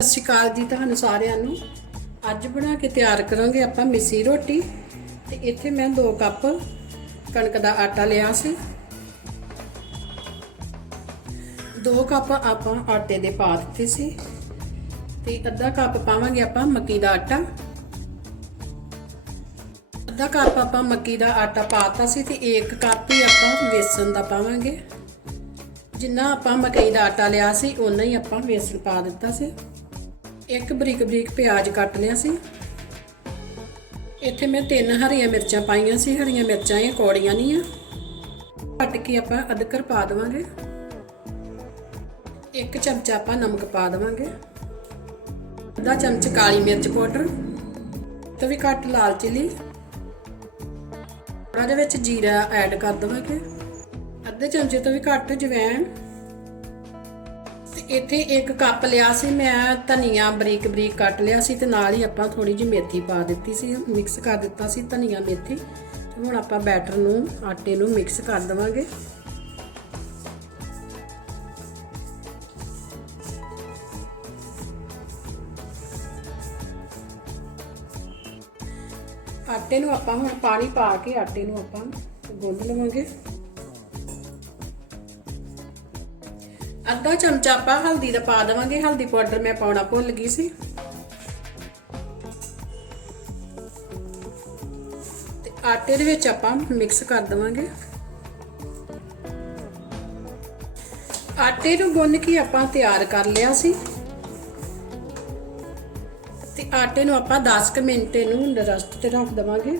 ਸਤਿ ਸ਼੍ਰੀ ਅਕਾਲ ਜੀ ਤੁਹਾਨੂੰ ਸਾਰਿਆਂ ਨੂੰ। ਅੱਜ ਬਣਾ ਕੇ ਤਿਆਰ ਕਰਾਂਗੇ ਆਪਾਂ ਮਿੱਸੀ ਰੋਟੀ। ਤੇ ਇੱਥੇ ਮੈਂ 2 ਕੱਪ ਕਣਕ ਦਾ ਆਟਾ ਲਿਆ ਸੀ। 2 ਕੱਪ ਆਪਾਂ ਆਟੇ ਦੇ ਪਾ ਦਿੱਤੇ ਸੀ। ਤੇ ਅੱਧਾ ਕੱਪ ਪਾਵਾਂਗੇ ਆਪਾਂ ਮੱਕੀ ਦਾ ਆਟਾ। ਅੱਧਾ ਕੱਪ ਆਪਾਂ ਮੱਕੀ ਦਾ ਆਟਾ ਪਾਤਾ ਸੀ ਤੇ 1 ਕੱਪ ਹੀ ਆਪਾਂ ਵੇਸਣ ਦਾ ਪਾਵਾਂਗੇ। ਜਿੰਨਾ ਆਪਾਂ ਮਕਈ ਦਾ ਆਟਾ ਲਿਆ ਸੀ ਉਨਾ ਹੀ ਆਪਾਂ ਵੇਸਣ ਪਾ ਦਿੱਤਾ ਸੀ। ਇੱਕ ਬਰੀਕ ਬਰੀਕ ਪਿਆਜ਼ ਕੱਟ ਲਿਆ ਸੀ। ਇੱਥੇ ਮੈਂ ਤਿੰਨ ਹਰੀਆਂ ਮਿਰਚਾਂ ਪਾਈਆਂ ਸੀ। ਹਰੀਆਂ ਮਿਰਚਾਂ ਇਹ ਕੌੜੀਆਂ ਨਹੀਂ ਆ। ਕੱਟ ਕੇ ਆਪਾਂ ਅਦਰਕ ਪਾ ਦੇਵਾਂਗੇ। ਇੱਕ ਚਮਚਾ ਆਪਾਂ ਨਮਕ ਪਾ ਦੇਵਾਂਗੇ। ਅੱਧਾ ਚਮਚ ਕਾਲੀ ਮਿਰਚ ਪਾਊਡਰ ਤੇ ਵੀ ਕੱਟ ਲਾਲ ਚਿਲੀ। ਥੋੜਾ ਜਿਹਾ ਵਿੱਚ ਜੀਰਾ ਐਡ ਕਰ ਦੇਵਾਂਗੇ। ਅੱਧੇ ਚਮਚੇ ਤੋਂ ਵੀ ਘੱਟ ਜਵੈਣ। ਇੱਥੇ ਇੱਕ ਕੱਪ ਲਿਆ ਸੀ, ਮੈਂ ਧਨੀਆ ਬਰੀਕ ਬਰੀਕ ਕੱਟ ਲਿਆ ਸੀ ਤੇ ਨਾਲ ਹੀ ਆਪਾਂ ਥੋੜੀ ਜਿਹੀ ਮੇਥੀ ਪਾ ਦਿੱਤੀ ਸੀ ਮਿਕਸ ਕਰ ਦਿੱਤਾ ਸੀ ਧਨੀਆ, ਮੇਥੀ ਤੇ ਹੁਣ ਆਪਾਂ ਬੈਟਰ ਨੂੰ, ਆਟੇ ਨੂੰ ਮਿਕਸ ਕਰ ਦੇਵਾਂਗੇ। ਆਟੇ ਨੂੰ ਆਪਾਂ ਹੁਣ ਪਾਣੀ ਪਾ ਕੇ ਆਟੇ ਨੂੰ ਆਪਾਂ ਗੁੰਨ ਲਵਾਂਗੇ। ਅੱਧਾ ਚਮਚਾ ਆਪਾਂ ਹਲਦੀ ਦਾ ਪਾ ਦੇਵਾਂਗੇ, ਹਲਦੀ ਪਾਊਡਰ ਮੈਂ ਪਾਉਣਾ ਭੁੱਲ ਗਈ ਸੀ। ਤੇ ਆਟੇ ਦੇ ਵਿੱਚ ਆਪਾਂ ਮਿਕਸ ਕਰ ਦੇਵਾਂਗੇ। ਆਟੇ ਨੂੰ ਗੁੰਨ ਕੇ ਆਪਾਂ ਤਿਆਰ ਕਰ ਲਿਆ ਸੀ। ਤੇ ਆਟੇ ਨੂੰ ਆਪਾਂ 10 ਕੁ ਮਿੰਟ ਇਹਨੂੰ ਰੈਸਟ ਤੇ ਰੱਖ ਦੇਵਾਂਗੇ।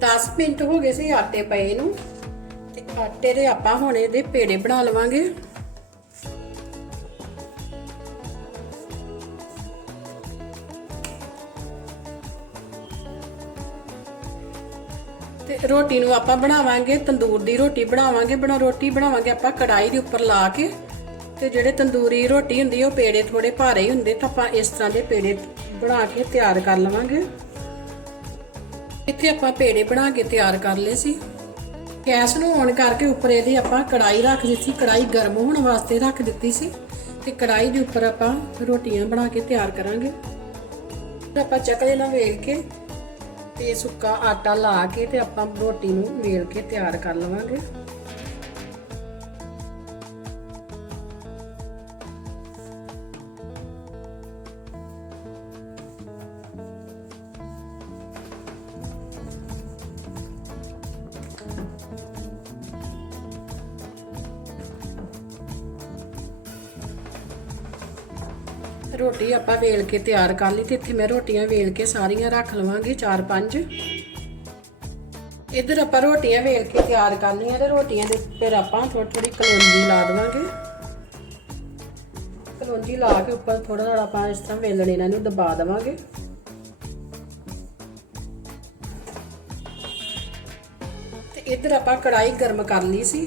10 ਮਿੰਟ ਹੋ ਗਏ ਸੀ ਆਟੇ ਪਏ ਨੂੰ। ਆਟੇ ਦੇ ਆਪਾਂ ਹੁਣ ਇਹਦੇ ਪੇੜੇ ਬਣਾ ਲਵਾਂਗੇ। ਤੇ ਰੋਟੀ ਨੂੰ ਆਪਾਂ ਬਣਾਵਾਂਗੇ, ਤੰਦੂਰ ਦੀ ਰੋਟੀ ਬਣਾਵਾਂਗੇ, ਬਣਾ ਰੋਟੀ ਬਣਾਵਾਂਗੇ ਆਪਾਂ ਕੜਾਈ ਦੇ ਉੱਪਰ ਲਾ ਕੇ। ਤੇ ਜਿਹੜੇ ਤੰਦੂਰੀ ਰੋਟੀ ਹੁੰਦੀ ਉਹ ਪੇੜੇ ਥੋੜੇ ਭਾਰੇ ਹੁੰਦੇ, ਤਾਂ ਆਪਾਂ ਇਸ ਤਰ੍ਹਾਂ ਦੇ ਪੇੜੇ ਬਣਾ ਕੇ ਤਿਆਰ ਕਰ ਲਵਾਂਗੇ। ਇੱਥੇ ਆਪਾਂ ਪੇੜੇ ਬਣਾ ਕੇ ਤਿਆਰ ਕਰ ਲਏ ਸੀ। ਗੈਸ ਨੂੰ ਔਨ ਕਰਕੇ ਉੱਪਰ ਇਹਦੀ ਆਪਾਂ ਕੜਾਈ ਰੱਖ ਦਿੱਤੀ ਕੜਾਈ ਗਰਮ ਹੋਣ ਵਾਸਤੇ ਰੱਖ ਦਿੱਤੀ ਸੀ ਤੇ ਕੜਾਈ ਦੇ ਉੱਪਰ ਆਪਾਂ ਰੋਟੀਆਂ ਬਣਾ ਕੇ ਤਿਆਰ ਕਰਾਂਗੇ। ਆਪਾਂ ਚੱਕਲੇ ਨਾਲ ਵੇਲ ਕੇ ਤੇ ਸੁੱਕਾ ਆਟਾ ਲਾ ਕੇ ਤੇ ਆਪਾਂ ਰੋਟੀ ਨੂੰ ਵੇਲ ਕੇ ਤਿਆਰ ਕਰ ਲਵਾਂਗੇ। ਰੋਟੀ ਆਪਾਂ ਵੇਲ ਕੇ ਤਿਆਰ ਕਰ ਲਈ ਤੇ ਇੱਥੇ ਮੈਂ ਰੋਟੀਆਂ ਵੇਲ ਕੇ ਸਾਰੀਆਂ ਰੱਖ ਲਵਾਂਗੀ 4-5 ਇੱਧਰ ਆਪਾਂ ਰੋਟੀਆਂ ਵੇਲ ਕੇ ਤਿਆਰ ਕਰ ਲਈਆਂ ਤੇ ਰੋਟੀਆਂ ਦੇ ਉੱਪਰ ਆਪਾਂ ਥੋੜੀ ਥੋੜੀ ਕਲੌਂਜੀ ਲਾ ਦੇਵਾਂਗੇ। ਕਲੌਂਜੀ ਲਾ ਕੇ ਉੱਪਰ ਥੋੜਾ ਥੋੜਾ ਆਪਾਂ ਇਸ ਤਰ੍ਹਾਂ ਵੇਲਣੇ ਇਹਨਾਂ ਨੂੰ ਦਬਾ ਦੇਵਾਂਗੇ। ਤੇ ਇੱਧਰ ਆਪਾਂ ਕੜਾਈ ਗਰਮ ਕਰ ਲਈ ਸੀ।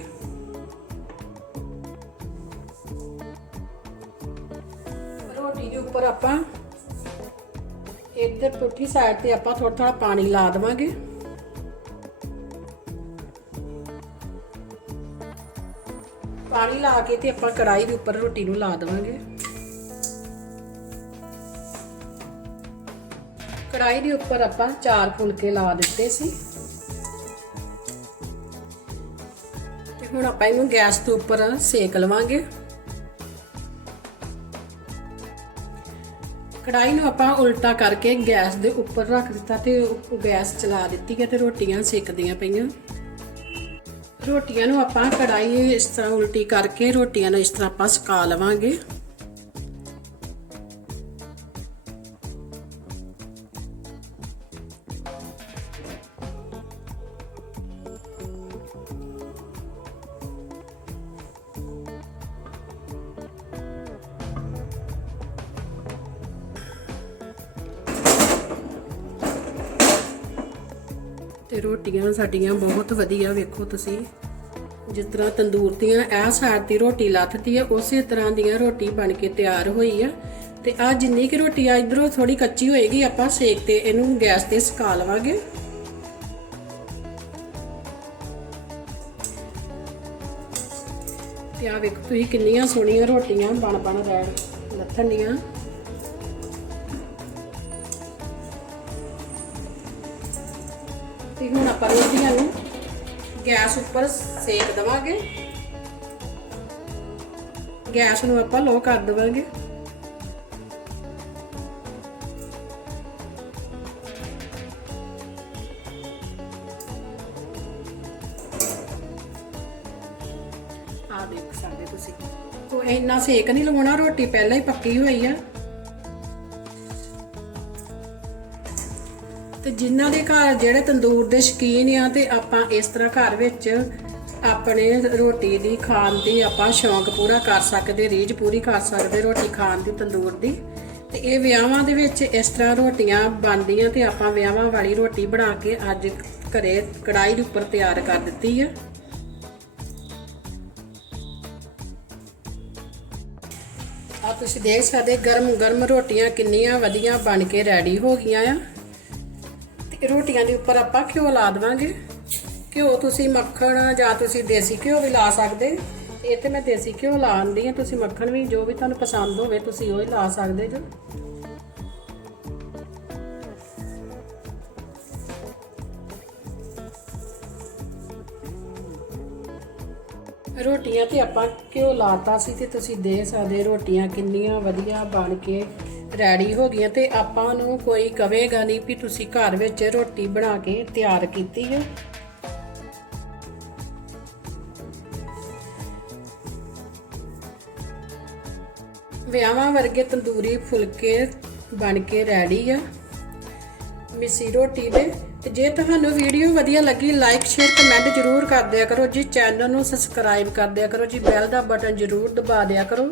ਉੱਪਰ ਆਪਾਂ ਇੱਧਰ ਪੁੱਠੀ ਸਾਈਡ ਤੇ ਆਪਾਂ ਥੋੜਾ ਥੋੜਾ ਪਾਣੀ ਲਾ ਦੇਵਾਂਗੇ। ਪਾਣੀ ਲਾ ਕੇ ਤੇ ਆਪਾਂ ਕੜਾਈ ਦੇ ਉੱਪਰ ਰੋਟੀ ਨੂੰ ਲਾ ਦੇਵਾਂਗੇ। ਕੜਾਈ ਦੇ ਉੱਪਰ ਆਪਾਂ ਚਾਰ ਫੁਲਕੇ ਲਾ ਦਿੱਤੇ ਸੀ। ਤੇ ਹੁਣ ਆਪਾਂ ਇਹਨੂੰ ਗੈਸ ਦੇ ਉੱਪਰ ਸੇਕ ਲਵਾਂਗੇ। ਕੜਾਈ ਨੂੰ ਆਪਾਂ ਉਲਟਾ ਕਰਕੇ ਗੈਸ ਦੇ ਉੱਪਰ ਰੱਖ ਦਿੱਤਾ ਤੇ ਉਹ ਗੈਸ ਚਲਾ ਦਿੱਤੀ ਹੈ ਤੇ ਰੋਟੀਆਂ ਸੇਕਦੀਆਂ ਪਈਆਂ। ਰੋਟੀਆਂ ਨੂੰ ਆਪਾਂ ਕੜਾਈ ਇਸ ਤਰ੍ਹਾਂ ਉਲਟੀ ਕਰਕੇ ਰੋਟੀਆਂ ਨੂੰ ਇਸ ਤਰ੍ਹਾਂ ਆਪਾਂ ਸੁਕਾ ਲਵਾਂਗੇ। ਤੇ ਰੋਟੀਆਂ ਸਾਡੀਆਂ ਬਹੁਤ ਵਧੀਆ ਵੇਖੋ ਤੁਸੀਂ। ਜਿਸ ਤਰ੍ਹਾਂ ਤੰਦੂਰ ਦੀਆਂ ਇਹ ਸਾਈਡ ਦੀ ਰੋਟੀ ਲੱਥਦੀ ਆ, ਉਸੇ ਤਰ੍ਹਾਂ ਦੀਆਂ ਰੋਟੀ ਬਣ ਕੇ ਤਿਆਰ ਹੋਈ ਆ। ਤੇ ਆ ਜਿੰਨੀ ਕਿ ਰੋਟੀ ਆ, ਇਧਰੋਂ ਥੋੜੀ ਕੱਚੀ ਹੋਏਗੀ, ਆਪਾਂ ਸੇਕ ਤੇ ਇਹਨੂੰ ਗੈਸ ਤੇ ਸੁਕਾ ਲਵਾਂਗੇ। ਤੇ ਤੇ ਆ ਵੇਖੋ ਤੁਸੀਂ ਕਿੰਨੀਆਂ ਸੋਹਣੀਆਂ ਰੋਟੀਆਂ ਬਣ ਬਣ ਰਹਿ ਲੱਥਣ ਦੀਆਂ ਤੇ ਹੁਣ ਆਪਾਂ ਰੋਟੀਆਂ ਨੂੰ ਗੈਸ ਉੱਪਰ ਸੇਕ ਦਵਾਂਗੇ ਗੈਸ ਨੂੰ ਆਪਾਂ ਲੋ ਕਰ ਦਵਾਂਗੇ ਆ ਦੇਖ ਸਕਦੇ ਤੁਸੀਂ ਕੋ ਇੰਨਾ ਸੇਕ ਨਹੀਂ ਲਵਾਉਣਾ ਰੋਟੀ ਪਹਿਲਾਂ ਹੀ ਪੱਕੀ ਹੋਈ ਆ ਤੇ ਜਿਨ੍ਹਾਂ ਦੇ ਘਰ ਜਿਹੜੇ ਤੰਦੂਰ ਦੇ ਸ਼ਕੀਨ ਆ ਤੇ ਆਪਾਂ ਇਸ ਤਰ੍ਹਾਂ ਘਰ ਵਿੱਚ ਆਪਣੇ ਰੋਟੀ ਦੀ ਖਾਣ ਦੀ ਆਪਾਂ ਸ਼ੌਂਕ ਪੂਰਾ ਕਰ ਸਕਦੇ, ਰੀਝ ਪੂਰੀ ਕਰ ਸਕਦੇ ਰੋਟੀ ਖਾਣ ਦੀ, ਤੰਦੂਰ ਦੀ। ਤੇ ਇਹ ਵਿਆਹਾਂ ਦੇ ਵਿੱਚ ਇਸ ਤਰ੍ਹਾਂ ਰੋਟੀਆਂ ਬਣਦੀਆਂ ਤੇ ਆਪਾਂ ਵਿਆਹਾਂ ਵਾਲੀ ਰੋਟੀ ਬਣਾ ਕੇ ਅੱਜ ਘਰੇ ਕੜਾਈ ਦੇ ਉੱਪਰ ਤਿਆਰ ਕਰ ਦਿੱਤੀ ਆ। ਆ ਤੁਸੀਂ ਦੇਖ ਸਕਦੇ ਗਰਮ ਗਰਮ ਰੋਟੀਆਂ ਕਿੰਨੀਆਂ ਵਧੀਆ ਬਣ ਕੇ ਰੈਡੀ ਹੋ ਗਈਆਂ ਆ। ਤੇ ਰੋਟੀਆਂ ਦੇ ਉੱਪਰ ਆਪਾਂ ਘਿਓ ਲਾ ਦੇਵਾਂਗੇ। ਘਿਓ ਤੁਸੀਂ ਮੱਖਣ ਜਾਂ ਤੁਸੀਂ ਦੇਸੀ ਘਿਓ ਵੀ ਲਾ ਸਕਦੇ। ਤੇ ਇੱਥੇ ਮੈਂ ਦੇਸੀ ਘਿਓ ਲਾਉਂਦੀ ਆ ਤੁਸੀਂ ਮੱਖਣ ਵੀ ਜੋ ਵੀ ਤੁਹਾਨੂੰ ਪਸੰਦ ਹੋਵੇ, ਤੁਸੀਂ ਉਹ ਹੀ ਲਾ ਸਕਦੇ ਜੋ। ਰੋਟੀਆਂ ਤੇ ਆਪਾਂ ਘਿਓ ਲਾਤਾ ਸੀ ਤੇ ਤੁਸੀਂ ਦੇ ਸਕਦੇ ਰੋਟੀਆਂ ਕਿੰਨੀਆਂ ਵਧੀਆ ਬਣ ਕੇ ਰੈਡੀ ਹੋ ਗਈਆਂ ਤੇ ਆਪਾਂ ਨੂੰ ਕੋਈ ਕਵੇਗਾ ਨਹੀਂ ਵੀ ਤੁਸੀਂ ਘਰ ਵਿੱਚ ਰੋਟੀ ਬਣਾ ਕੇ ਤਿਆਰ ਕੀਤੀ ਹੈ। ਵਿਆਹਾਂ ਵਰਗੇ ਤੰਦੂਰੀ ਫੁਲਕੇ ਬਣ ਕੇ ਰੈਡੀ ਆ। ਮਿੱਸੀ ਰੋਟੀ ਦੇ। ਤੇ ਜੇ ਤੁਹਾਨੂੰ ਵੀਡੀਓ ਵਧੀਆ ਲੱਗੀ ਲਾਈਕ ਸ਼ੇਅਰ ਕਮੈਂਟ ਜਰੂਰ ਕਰ ਦਿਆ ਕਰੋ। ਜੀ ਚੈਨਲ ਨੂੰ ਸਬਸਕ੍ਰਾਈਬ ਕਰ ਦਿਆ ਕਰੋ। ਜੀ ਬੈਲ ਦਾ ਬਟਨ ਜਰੂਰ ਦਬਾ ਦਿਆ ਕਰੋ।